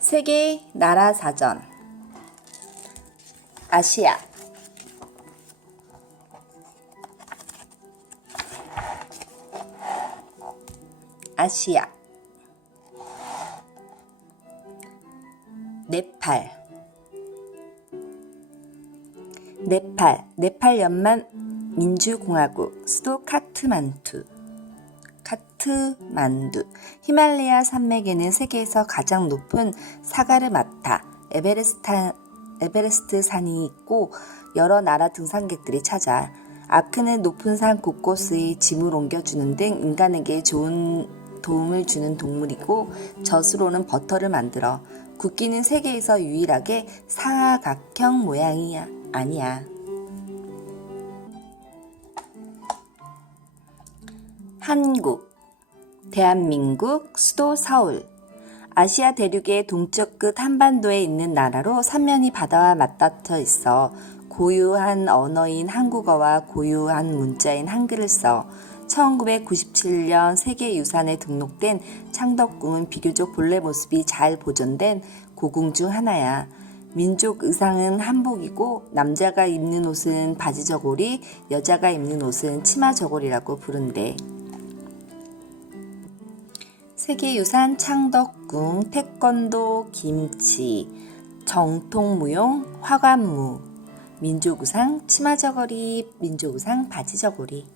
세계 나라 사전. 아시아. 아시아. 네팔. 네팔 연만 민주공화국. 수도 카트만두. 히말라야 산맥에는 세계에서 가장 높은 사가르마타 에베레스트 산이 있고 여러 나라 등산객들이 찾아. 아크는 높은 산 곳곳의 짐을 옮겨주는 등 인간에게 좋은 도움을 주는 동물이고, 젖으로는 버터를 만들어. 국기는 세계에서 유일하게 사각형 모양이 아니야. 한국. 대한민국. 수도 서울. 아시아 대륙의 동쪽 끝 한반도에 있는 나라로 삼면이 바다와 맞닿아 있어 고유한 언어인 한국어와 고유한 문자인 한글을 써. 1997년 세계유산에 등록된 창덕궁은 비교적 본래 모습이 잘 보존된 고궁 중 하나야. 민족 의상은 한복이고, 남자가 입는 옷은 바지 저고리, 여자가 입는 옷은 치마 저고리라고 부른대. 세계유산 창덕궁, 태권도, 김치, 정통무용, 화관무, 민족의상 치마 저고리, 민족의상 바지 저고리.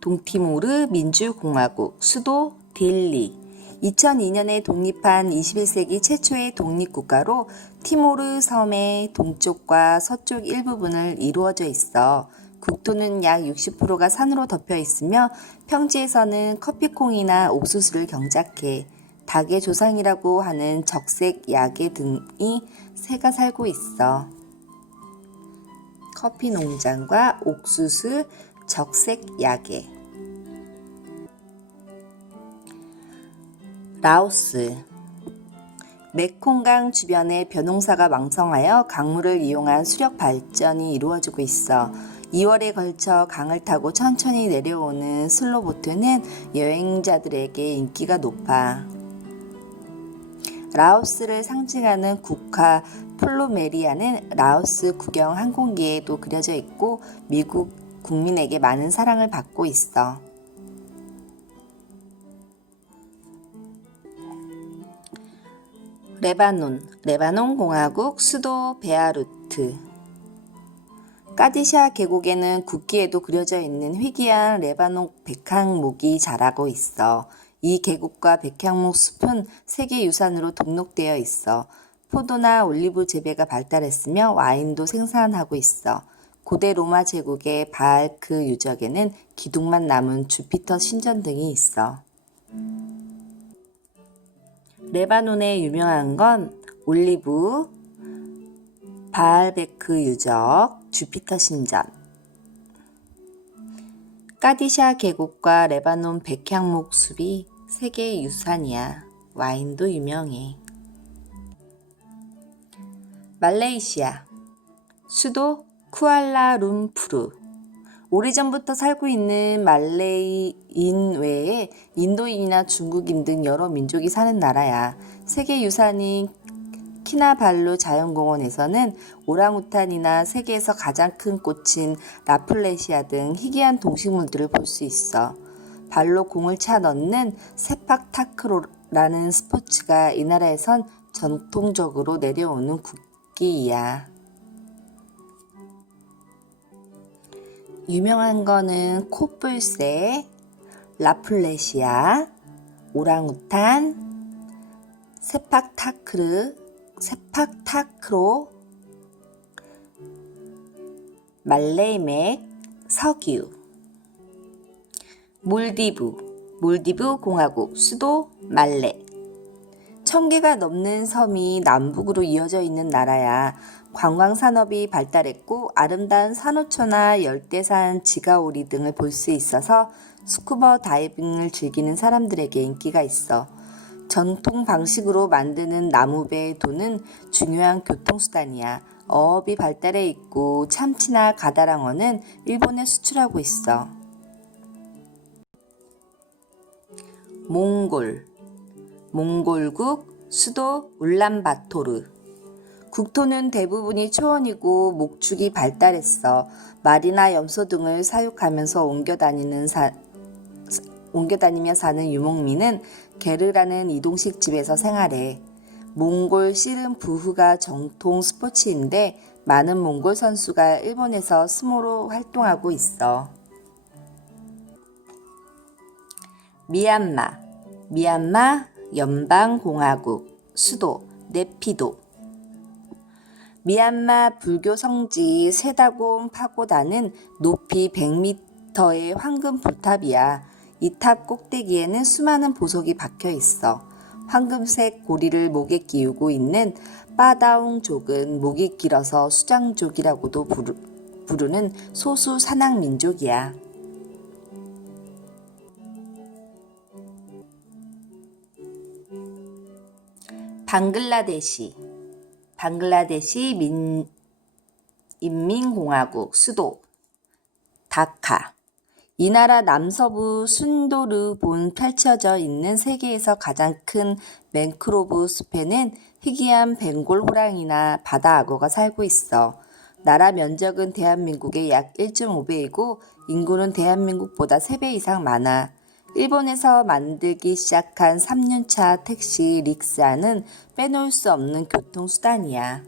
동티모르 민주공화국. 수도 딜리. 2002년에 독립한 21세기 최초의 독립국가로 티모르 섬의 동쪽과 서쪽 일부분을 이루어져 있어. 국토는 약 60%가 산으로 덮여 있으며 평지에서는 커피콩이나 옥수수를 경작해. 닭의 조상이라고 하는 적색 야게 등이 새가 살고 있어. 커피 농장과 옥수수, 적색 야게. 라오스. 메콩강 주변에 벼농사가 왕성하여 강물을 이용한 수력 발전이 이루어지고 있어. 2월에 걸쳐 강을 타고 천천히 내려오는 슬로보트는 여행자들에게 인기가 높아. 라오스를 상징하는 국화 플루메리아는 라오스 국영 항공기에도 그려져 있고 미국 국민에게 많은 사랑을 받고 있어. 레바논 공화국. 수도 베아루트. 까디샤 계곡에는 국기에도 그려져 있는 희귀한 레바논 백향목이 자라고 있어. 이 계곡과 백향목 숲은 세계유산으로 등록되어 있어. 포도나 올리브 재배가 발달했으며 와인도 생산하고 있어. 고대 로마 제국의 바알크 유적에는 기둥만 남은 주피터 신전 등이 있어. 레바논에 유명한 건 올리브, 바알베크 유적, 주피터 신전. 까디샤 계곡과 레바논 백향목 숲이 세계 유산이야. 와인도 유명해. 말레이시아. 수도 쿠알라룸푸르. 오래전부터 살고 있는 말레이인 외에 인도인이나 중국인 등 여러 민족이 사는 나라야. 세계 유산인 키나발루 자연공원에서는 오랑우탄이나 세계에서 가장 큰 꽃인 라플레시아 등 희귀한 동식물들을 볼 수 있어. 발로 공을 차 넣는 세팍타크로라는 스포츠가 이 나라에선 전통적으로 내려오는 국기이야. 유명한 거는 코뿔새, 라플레시아, 오랑우탄, 세팍타크로, 말레이맥, 석유. 몰디브 공화국. 수도 말레. 1000개가 넘는 섬이 남북으로 이어져 있는 나라야. 관광산업이 발달했고 아름다운 산호초나 열대산 지가오리 등을 볼 수 있어서 스쿠버 다이빙을 즐기는 사람들에게 인기가 있어. 전통 방식으로 만드는 나무배 도는 중요한 교통수단이야. 어업이 발달해 있고 참치나 가다랑어는 일본에 수출하고 있어. 몽골, 몽골국, 수도 울란바토르. 국토는 대부분이 초원이고 목축이 발달했어. 말이나 염소 등을 사육하면서 옮겨다니며 사는 유목민은 게르라는 이동식 집에서 생활해. 몽골 씨름 부후가 정통 스포츠인데 많은 몽골 선수가 일본에서 스모로 활동하고 있어. 미얀마 연방공화국, 수도 네피도. 미얀마 불교 성지 세다곰 파고다는 높이 100m의 황금 불탑이야. 이 탑 꼭대기에는 수많은 보석이 박혀 있어. 황금색 고리를 목에 끼우고 있는 빠다웅족은 목이 길어서 수장족이라고도 부르는 소수 산악 민족이야. 방글라데시 인민공화국, 수도 다카. 이 나라 남서부 순도르본 펼쳐져 있는 세계에서 가장 큰 맹크로브 숲에는 희귀한 벵골 호랑이나 바다 악어가 살고 있어. 나라 면적은 대한민국의 약 1.5배이고 인구는 대한민국보다 3배 이상 많아. 일본에서 만들기 시작한 3륜차 택시 릭사는 빼놓을 수 없는 교통수단이야.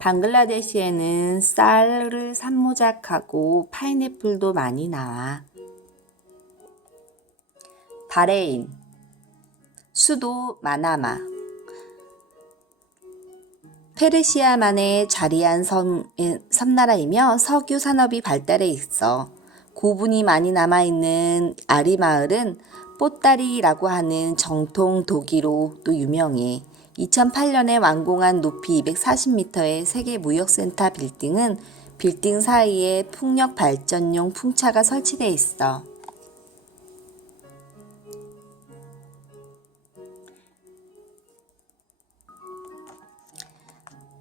방글라데시에는 쌀을 산모작하고 파인애플도 많이 나와. 바레인, 수도 마나마. 페르시아만에 자리한 섬나라이며 석유 산업이 발달해 있어. 고분이 많이 남아있는 아리마을은 뽀따리라고 하는 정통 독일어도 유명해. 2008년에 완공한 높이 240m의 세계무역센터 빌딩은 빌딩 사이에 풍력 발전용 풍차가 설치되어 있어.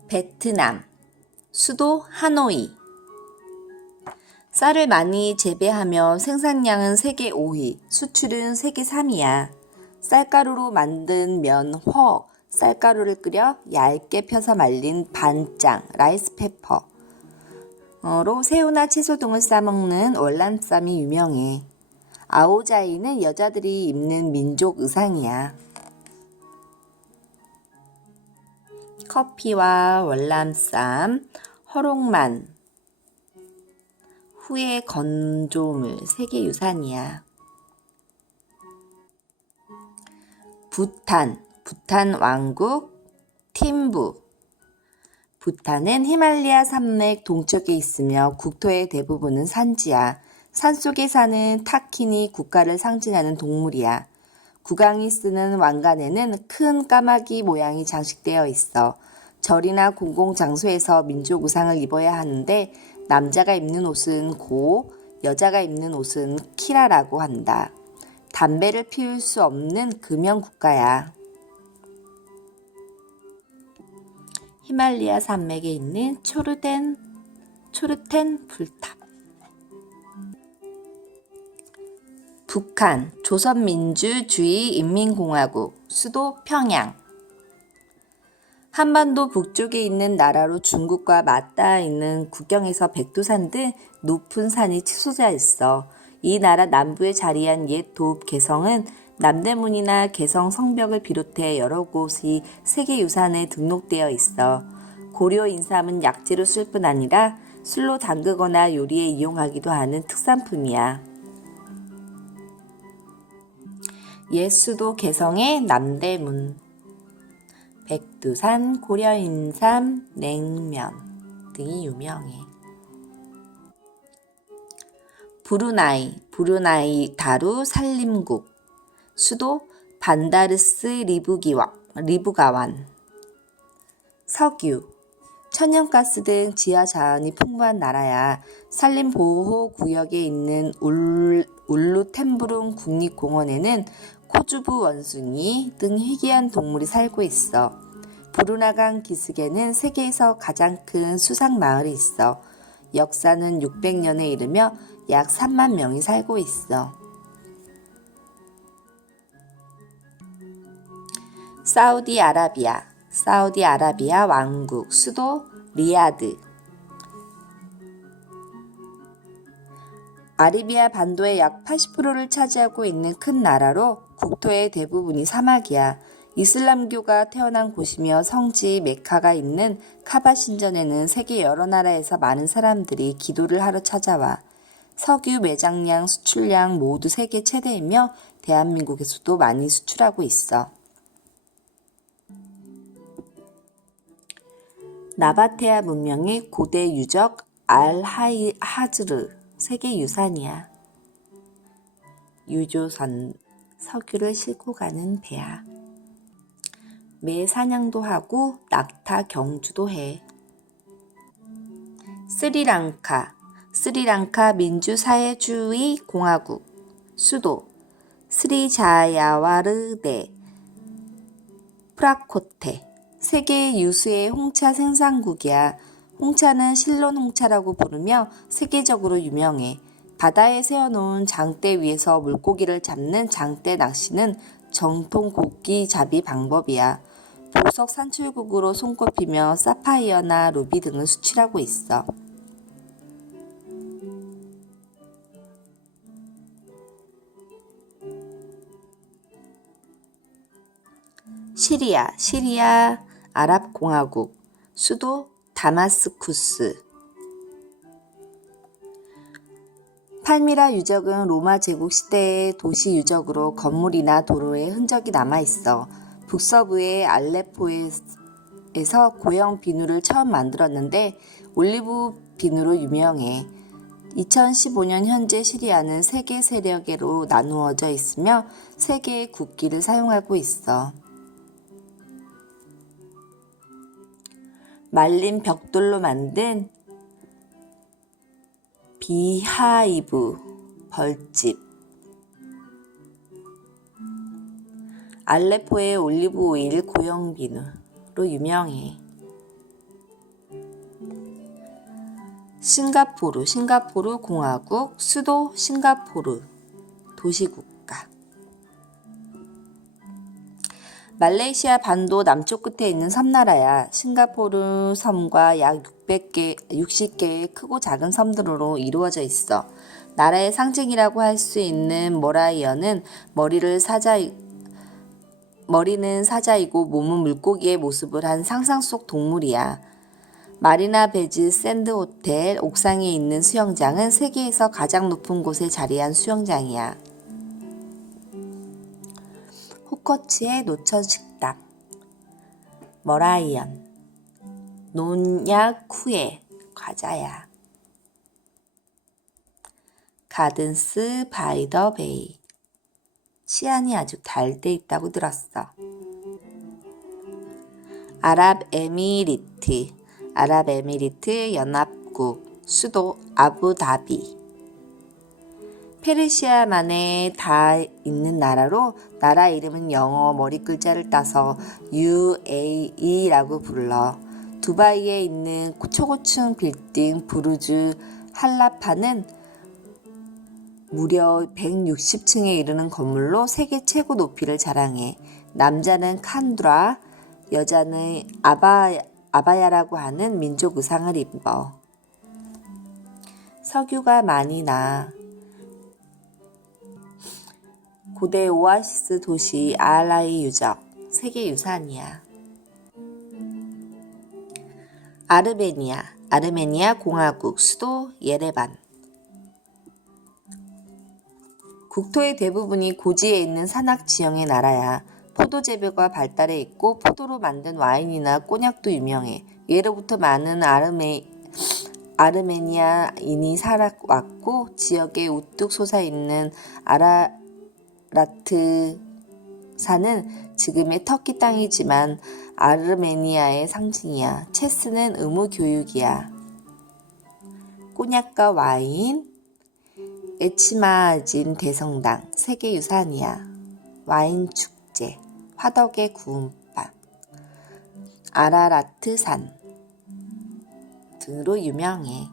베트남, 수도 하노이. 쌀을 많이 재배하며 생산량은 세계 5위, 수출은 세계 3위야. 쌀가루로 만든 면, 쌀가루를 끓여 얇게 펴서 말린 반짱, 라이스페퍼로 새우나 채소 등을 싸먹는 월남쌈이 유명해. 아오자이는 여자들이 입는 민족 의상이야. 커피와 월남쌈, 허롱만, 후의 건조물, 세계유산이야. 부탄 왕국, 팀부. 부탄은 히말라야 산맥 동쪽에 있으며 국토의 대부분은 산지야. 산속에 사는 타킨이 국가를 상징하는 동물이야. 국왕이 쓰는 왕관에는 큰 까마귀 모양이 장식되어 있어. 절이나 공공장소에서 민족 의상을 입어야 하는데 남자가 입는 옷은 고, 여자가 입는 옷은 키라라고 한다. 담배를 피울 수 없는 금연 국가야. 히말라야 산맥에 있는 초르텐 불탑. 북한 조선민주주의인민공화국, 수도 평양. 한반도 북쪽에 있는 나라로 중국과 맞닿아 있는 국경에서 백두산 등 높은 산이 치솟아 있어. 이 나라 남부에 자리한 옛 도읍 개성은 남대문이나 개성 성벽을 비롯해 여러 곳이 세계유산에 등록되어 있어. 고려 인삼은 약재로 쓸 뿐 아니라 술로 담그거나 요리에 이용하기도 하는 특산품이야. 옛 수도 개성의 남대문, 백두산, 고려인삼, 냉면 등이 유명해. 브루나이 다루 살림국, 수도 반다르스 리부가완. 석유, 천연가스 등 지하자원이 풍부한 나라야. 산림보호구역에 있는 울루템부룬 국립공원에는 코주부 원숭이 등 희귀한 동물이 살고 있어. 부르나강 기슭에는 세계에서 가장 큰 수상마을이 있어. 역사는 600년에 이르며 약 3만 명이 살고 있어. 사우디아라비아, 사우디아라비아 왕국, 수도 리야드. 아라비아 반도의 약 80%를 차지하고 있는 큰 나라로 국토의 대부분이 사막이야. 이슬람교가 태어난 곳이며 성지 메카가 있는 카바 신전에는 세계 여러 나라에서 많은 사람들이 기도를 하러 찾아와. 석유 매장량, 수출량 모두 세계 최대이며 대한민국에서도 많이 수출하고 있어. 나바테아 문명의 고대 유적 알하즈르 세계유산이야. 유조선 석유를 싣고 가는 배야. 매 사냥도 하고 낙타 경주도 해. 스리랑카 민주사회주의 공화국 수도 스리자야와르데 프라코테. 세계 유수의 홍차 생산국이야. 홍차는 실론 홍차라고 부르며 세계적으로 유명해. 바다에 세워놓은 장대 위에서 물고기를 잡는 장대 낚시는 정통 고기 잡이 방법이야. 보석 산출국으로 손꼽히며 사파이어나 루비 등을 수출하고 있어. 시리아 아랍공화국 수도 다마스쿠스. 팔미라 유적은 로마 제국 시대의 도시 유적으로 건물이나 도로에 흔적이 남아있어. 북서부의 알레포에서 고형 비누를 처음 만들었는데 올리브 비누로 유명해. 2015년 현재 시리아는 세계 세력으로 나누어져 있으며 세 개의 국기를 사용하고 있어. 말린 벽돌로 만든 비하이브 벌집. 알레포의 올리브 오일 고형 비누로 유명해. 싱가포르 공화국 수도 싱가포르 도시국가. 말레이시아 반도 남쪽 끝에 있는 섬나라야. 싱가포르 섬과 약 60개의 크고 작은 섬들로 이루어져 있어. 나라의 상징이라고 할 수 있는 머라이어는 머리는 사자이고 몸은 물고기의 모습을 한 상상 속 동물이야. 마리나 베즈 샌드 호텔 옥상에 있는 수영장은 세계에서 가장 높은 곳에 자리한 수영장이야. 후커츠의 노천식당 머라이언 논야쿠의 과자야. 가든스 바이 더 베이 치안이 아주 잘 돼 있다고 들었어. 아랍에미리트 연합국 수도 아부다비. 페르시아만에 다 있는 나라로 나라 이름은 영어 머리 글자를 따서 UAE라고 불러. 두바이에 있는 초고층 빌딩 부르주 할라파는 무려 160층에 이르는 건물로 세계 최고 높이를 자랑해. 남자는 칸두라, 여자는 아바야라고 하는 민족 의상을 입어. 석유가 많이 나. 고대 오아시스 도시 알라이 유적 세계유산이야. 아르메니아 공화국 수도 예레반. 국토의 대부분이 고지에 있는 산악 지형의 나라야. 포도 재배가 발달해 있고 포도로 만든 와인이나 꼬냑도 유명해. 예로부터 많은 아르메니아인이 살아왔고 지역에 우뚝 솟아있는 아라라트 산은 지금의 터키 땅이지만 아르메니아의 상징이야. 체스는 의무 교육이야. 꼬냑과 와인, 에치마진 대성당 세계유산이야. 와인 축제, 화덕의 구운빵, 아라라트 산 등으로 유명해.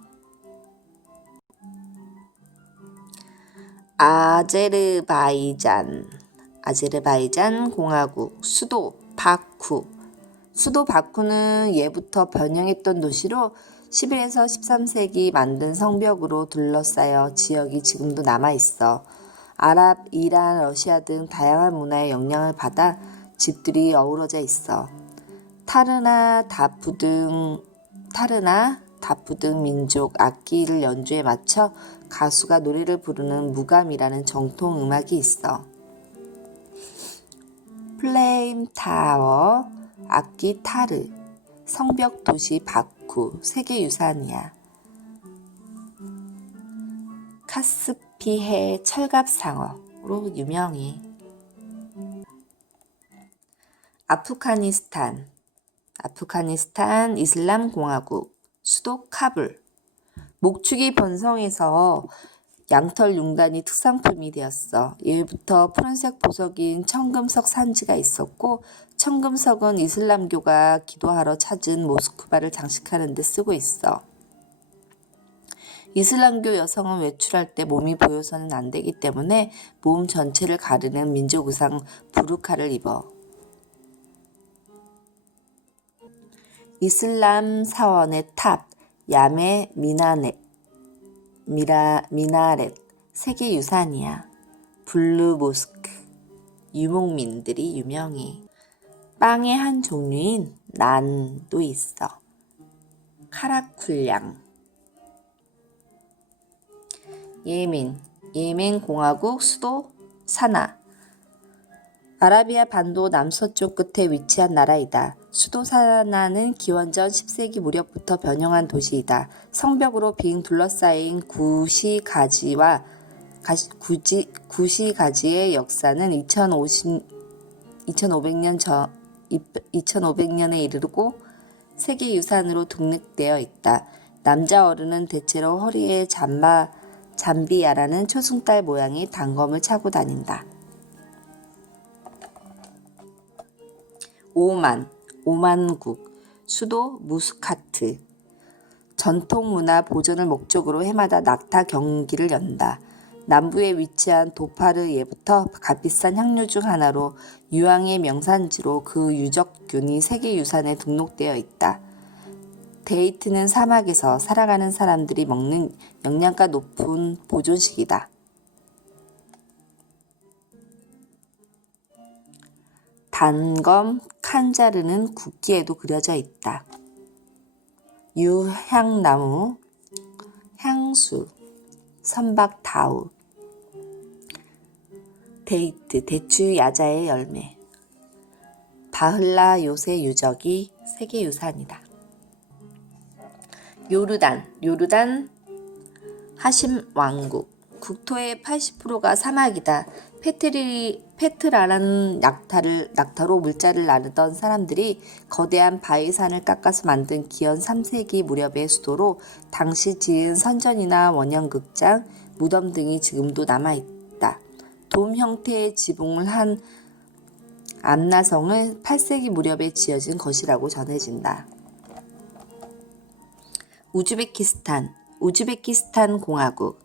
아제르바이잔 공화국 수도 바쿠. 수도 바쿠는 예부터 변형했던 도시로 11에서 13세기 만든 성벽으로 둘러싸여 지역이 지금도 남아있어. 아랍, 이란, 러시아 등 다양한 문화의 영향을 받아 집들이 어우러져 있어. 타르나, 다프 등 민족 악기를 연주에 맞춰 가수가 노래를 부르는 무감이라는 정통 음악이 있어. 플레임 타워, 악기 타르, 성벽 도시 바쿠, 세계유산이야. 카스피해 철갑상어로 유명해. 아프가니스탄 이슬람 공화국, 수도 카불. 목축이 번성해서 양털 융단이 특산품이 되었어. 예부터 푸른색 보석인 청금석 산지가 있었고, 청금석은 이슬람교가 기도하러 찾은 모스크바를 장식하는 데 쓰고 있어. 이슬람교 여성은 외출할 때 몸이 보여서는 안 되기 때문에 몸 전체를 가르는 민족 의상 부르카를 입어. 이슬람 사원의 탑, 야메 미나렛, 세계유산이야. 블루 모스크, 유목민들이 유명해. 빵의 한 종류인 난도 있어. 카라쿨량. 예멘 공화국 수도 사나. 아라비아 반도 남서쪽 끝에 위치한 나라이다. 수도 사나는 기원전 10세기 무렵부터 변형한 도시이다. 성벽으로 빙 둘러싸인 구시가지의 역사는 2500년에 이르고 세계유산으로 등록되어 있다. 남자 어른은 대체로 허리에 잠비아라는 초승달 모양의 단검을 차고 다닌다. 오만국, 수도 무스카트. 전통문화 보존을 목적으로 해마다 낙타 경기를 연다. 남부에 위치한 도파르 예부터 값비싼 향료 중 하나로 유황의 명산지로 그 유적균이 세계유산에 등록되어 있다. 데이트는 사막에서 살아가는 사람들이 먹는 영양가 높은 보존식이다. 단검 칸자르는 국기에도 그려져 있다. 유향나무, 향수, 선박다우. 데이트, 대추 야자의 열매. 바흘라 요새 유적이 세계유산이다. 요르단 하심 왕국. 국토의 80%가 사막이다. 페트라라는 낙타로 물자를 나르던 사람들이 거대한 바위산을 깎아서 만든 기원 3세기 무렵의 수도로 당시 지은 선전이나 원형극장, 무덤 등이 지금도 남아있다. 돔 형태의 지붕을 한 암나성은 8세기 무렵에 지어진 것이라고 전해진다. 우즈베키스탄 공화국,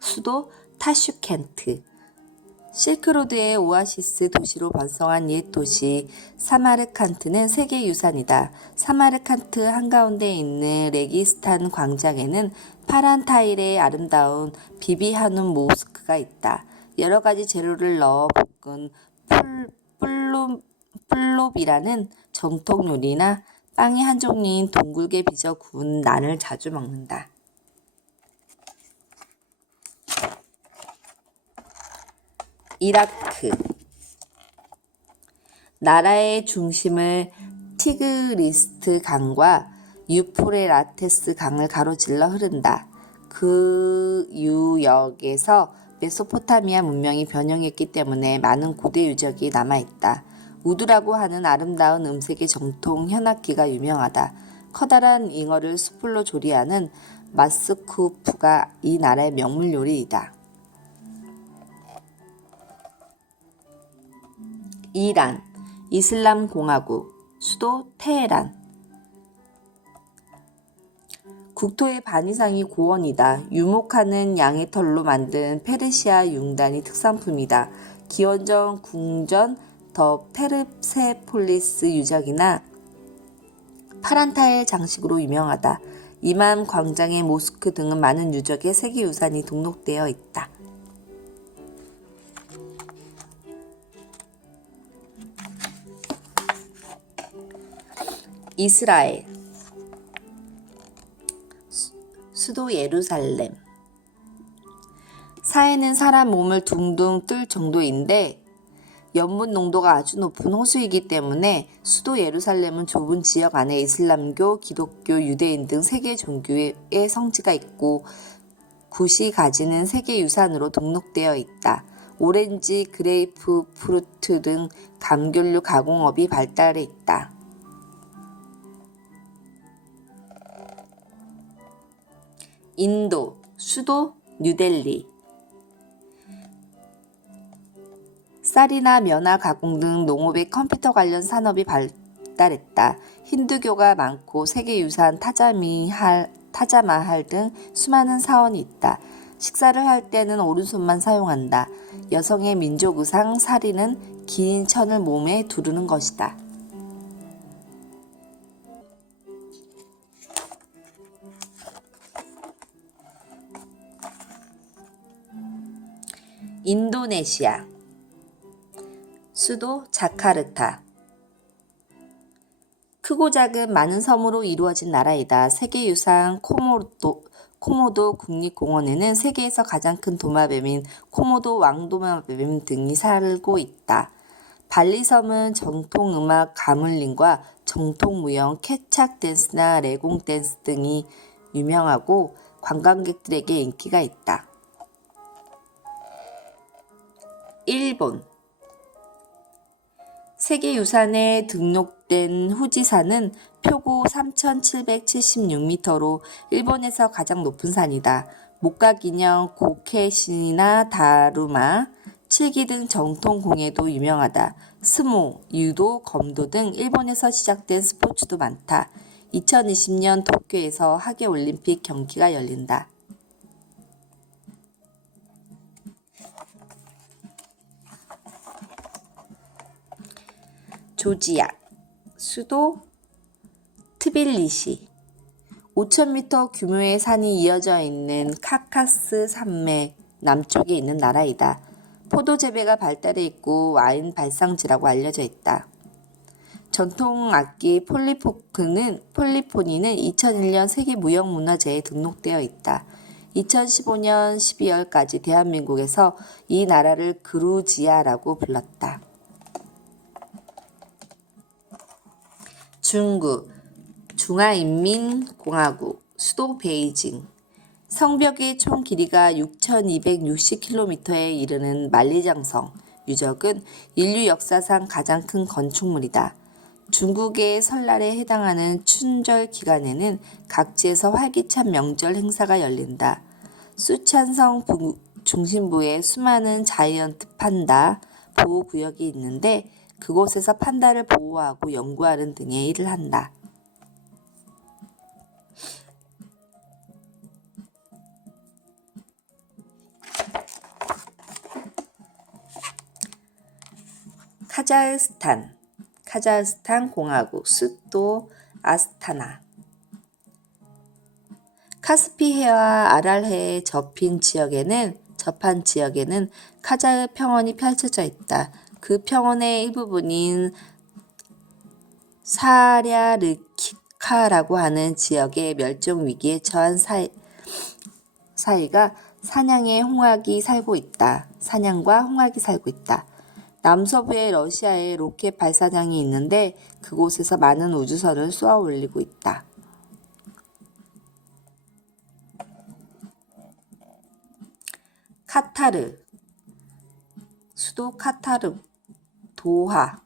수도 타슈켄트. 실크로드의 오아시스 도시로 번성한 옛 도시 사마르칸트는 세계유산이다. 사마르칸트 한가운데 있는 레기스탄 광장에는 파란 타일의 아름다운 비비하눔 모스크가 있다. 여러 가지 재료를 넣어 볶은 플롭이라는 정통 요리나 빵의 한 종류인 둥글게 빚어 구운 난을 자주 먹는다. 이라크. 나라의 중심을 티그리스 강과 유프레라테스 강을 가로질러 흐른다. 그 유역에서 메소포타미아 문명이 변형했기 때문에 많은 고대 유적이 남아있다. 우드라고 하는 아름다운 음색의 정통 현악기가 유명하다. 커다란 잉어를 숯불로 조리하는 마스쿠프가 이 나라의 명물 요리이다. 이란, 이슬람 공화국, 수도 테헤란. 국토의 반 이상이 고원이다. 유목하는 양의 털로 만든 페르시아 융단이 특산품이다. 기원전 궁전 더 페르세폴리스 유적이나 파란 타일 장식으로 유명하다. 이맘 광장의 모스크 등은 많은 유적의 세계유산이 등록되어 있다. 이스라엘 수도 예루살렘. 사해는 사람 몸을 둥둥 뜰 정도인데 염분 농도가 아주 높은 호수이기 때문에 수도 예루살렘은 좁은 지역 안에 이슬람교, 기독교, 유대인 등 세계 종교의 성지가 있고 굿이 가지는 세계유산으로 등록되어 있다. 오렌지, 그레이프 프루트 등 감귤류 가공업이 발달해 있다. 인도 수도 뉴델리. 쌀이나 면화 가공 등 농업의 컴퓨터 관련 산업이 발달했다. 힌두교가 많고 세계유산 타자마할 등 수많은 사원이 있다. 식사를 할 때는 오른손만 사용한다. 여성의 민족 의상 사리는 긴 천을 몸에 두르는 것이다. 인도네시아 수도 자카르타. 크고 작은 많은 섬으로 이루어진 나라이다. 세계유산 코모도 국립공원에는 세계에서 가장 큰 도마뱀인 코모도 왕도마뱀 등이 살고 있다. 발리섬은 전통음악 가물림과 전통무용 케찹 댄스나 레공 댄스 등이 유명하고 관광객들에게 인기가 있다. 일본 세계유산에 등록된 후지산은 표고 3,776m로 일본에서 가장 높은 산이다. 목각인형 고케신이나 다루마, 칠기 등 전통공예도 유명하다. 스모, 유도, 검도 등 일본에서 시작된 스포츠도 많다. 2020년 도쿄에서 하계올림픽 경기가 열린다. 조지아 수도 트빌리시. 5,000m 규모의 산이 이어져 있는 카카스 산맥 남쪽에 있는 나라이다. 포도 재배가 발달해 있고 와인 발상지라고 알려져 있다. 전통 악기 폴리포니는 2001년 세계무형문화재에 등록되어 있다. 2015년 12월까지 대한민국에서 이 나라를 그루지아라고 불렀다. 중국 중화인민공화국 수도 베이징. 성벽의 총 길이가 6,260km에 이르는 만리장성 유적은 인류 역사상 가장 큰 건축물이다. 중국의 설날에 해당하는 춘절 기간에는 각지에서 활기찬 명절 행사가 열린다. 수촨성 중심부에 수많은 자이언트 판다 보호구역이 있는데 그곳에서 판다를 보호하고 연구하는 등의 일을 한다. 카자흐스탄 공화국 수도 아스타나. 카스피해와 아랄해에 접한 지역에는 카자흐 평원이 펼쳐져 있다. 그 평원의 일부분인 사랴르키카라고 하는 지역의 멸종 위기에 처한 사이가 사냥과 홍학이 살고 있다. 남서부에 러시아의 로켓 발사장이 있는데 그곳에서 많은 우주선을 쏘아 올리고 있다. 카타르 수도 카타르 도하.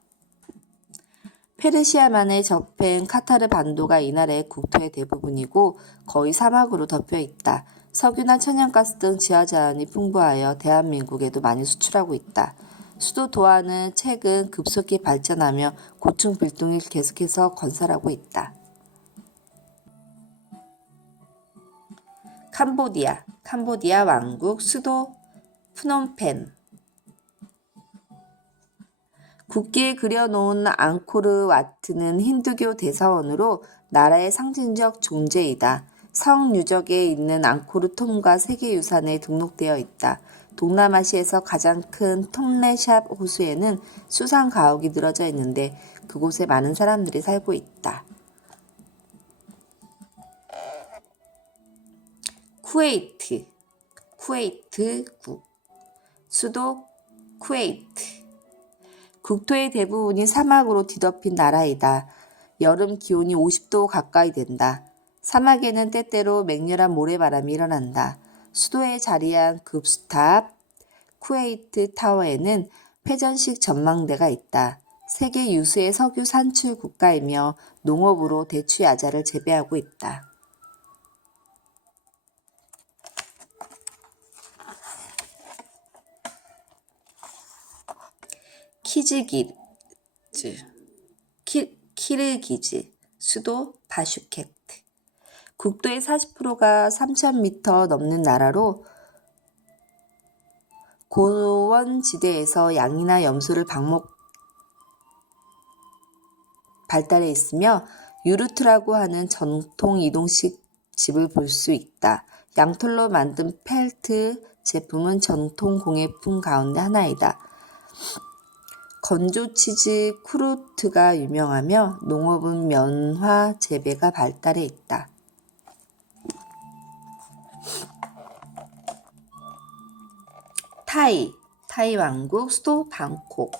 페르시아만에 접한 카타르 반도가 이 나라의 국토의 대부분이고 거의 사막으로 덮여 있다. 석유나 천연가스 등 지하자원이 풍부하여 대한민국에도 많이 수출하고 있다. 수도 도하는 최근 급속히 발전하며 고층 빌딩을 계속해서 건설하고 있다. 캄보디아 왕국 수도 프놈펜. 국기에 그려놓은 앙코르와트는 힌두교 대사원으로 나라의 상징적 존재이다. 성 유적에 있는 앙코르 톰과 세계유산에 등록되어 있다. 동남아시아에서 가장 큰 톰레샵 호수에는 수상 가옥이 늘어져 있는데 그곳에 많은 사람들이 살고 있다. 쿠웨이트국, 수도 쿠웨이트. 국토의 대부분이 사막으로 뒤덮인 나라이다. 여름 기온이 50도 가까이 된다. 사막에는 때때로 맹렬한 모래바람이 일어난다. 수도에 자리한 급스탑 쿠웨이트 타워에는 회전식 전망대가 있다. 세계 유수의 석유 산출 국가이며 농업으로 대추 야자를 재배하고 있다. 키르기즈, 수도 바슈케트. 국토의 40%가 3,000m 넘는 나라로 고원지대에서 양이나 염소를 발달해 있으며 유르트라고 하는 전통 이동식 집을 볼 수 있다. 양털로 만든 펠트 제품은 전통 공예품 가운데 하나이다. 건조치즈 쿠르트가 유명하며 농업은 면화 재배가 발달해 있다. 타이 왕국, 수도 방콕.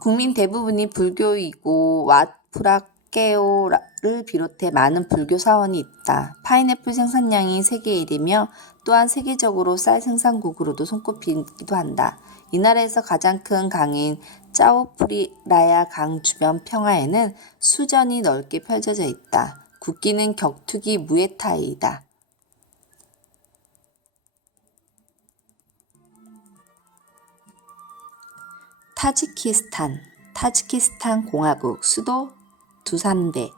국민 대부분이 불교이고 왓프라케오를 비롯해 많은 불교 사원이 있다. 파인애플 생산량이 세계 1위며 또한 세계적으로 쌀 생산국으로도 손꼽히기도 한다. 이 나라에서 가장 큰 강인 짜오프라야 강 주변 평화에는 수전이 넓게 펼쳐져 있다. 국기는 격투기 무에타이다. 타지키스탄 공화국, 수도 두산베.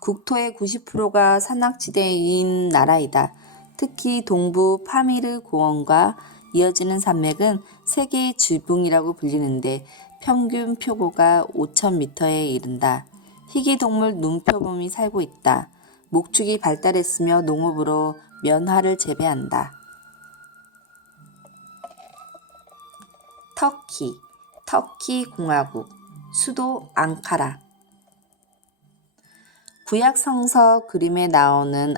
국토의 90%가 산악지대인 나라이다. 특히 동부 파미르 고원과 이어지는 산맥은 세계의 지붕이라고 불리는데 평균 표고가 5,000m에 이른다. 희귀동물 눈표범이 살고 있다. 목축이 발달했으며 농업으로 면화를 재배한다. 터키 공화국, 수도 앙카라. 구약 성서 그림에 나오는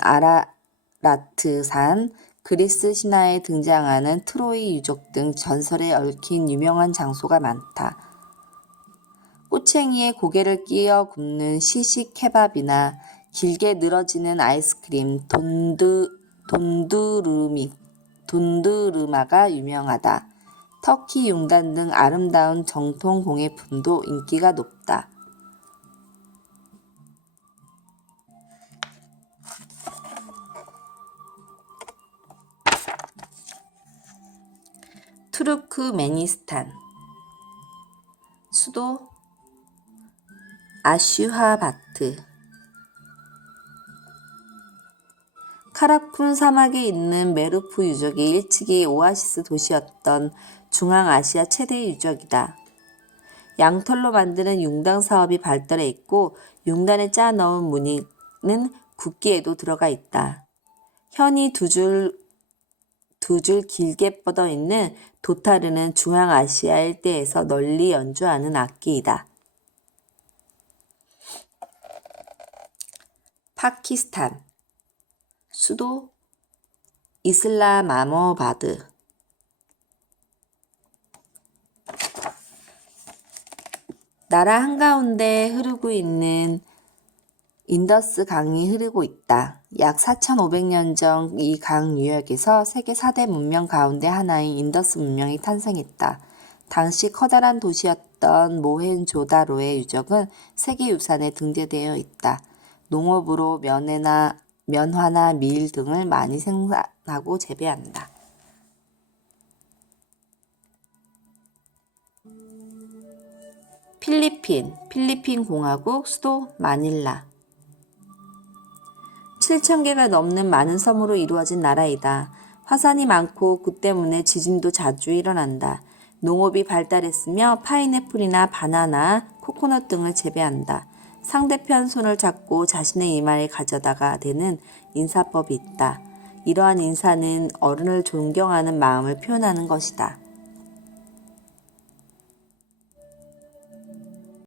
아라라트산, 그리스 신화에 등장하는 트로이 유적 등 전설에 얽힌 유명한 장소가 많다. 꼬챙이에 고개를 끼어 굽는 시식 케밥이나 길게 늘어지는 아이스크림 돈두르마가 유명하다. 터키 융단 등 아름다운 정통 공예품도 인기가 높다. 투르크메니스탄, 수도 아슈하바트. 카라쿤 사막에 있는 메르프 유적이 일찍이 오아시스 도시였던 중앙아시아 최대 유적이다. 양털로 만드는 융단 사업이 발달해 있고 융단에 짜 넣은 무늬는 국기에도 들어가 있다. 현이 두 줄 길게 뻗어 있는 도타르는 중앙아시아 일대에서 널리 연주하는 악기이다. 파키스탄, 수도 이슬라마바드. 나라 한가운데 흐르고 있는 인더스 강이 흐르고 있다. 약 4,500년 전 이 강 유역에서 세계 4대 문명 가운데 하나인 인더스 문명이 탄생했다. 당시 커다란 도시였던 모헨조다로의 유적은 세계유산에 등재되어 있다. 농업으로 면화나 밀 등을 많이 생산하고 재배한다. 필리핀 공화국, 수도 마닐라. 7,000개가 넘는 많은 섬으로 이루어진 나라이다. 화산이 많고 그 때문에 지진도 자주 일어난다. 농업이 발달했으며 파인애플이나 바나나, 코코넛 등을 재배한다. 상대편 손을 잡고 자신의 이마에 가져다가 대는 인사법이 있다. 이러한 인사는 어른을 존경하는 마음을 표현하는 것이다.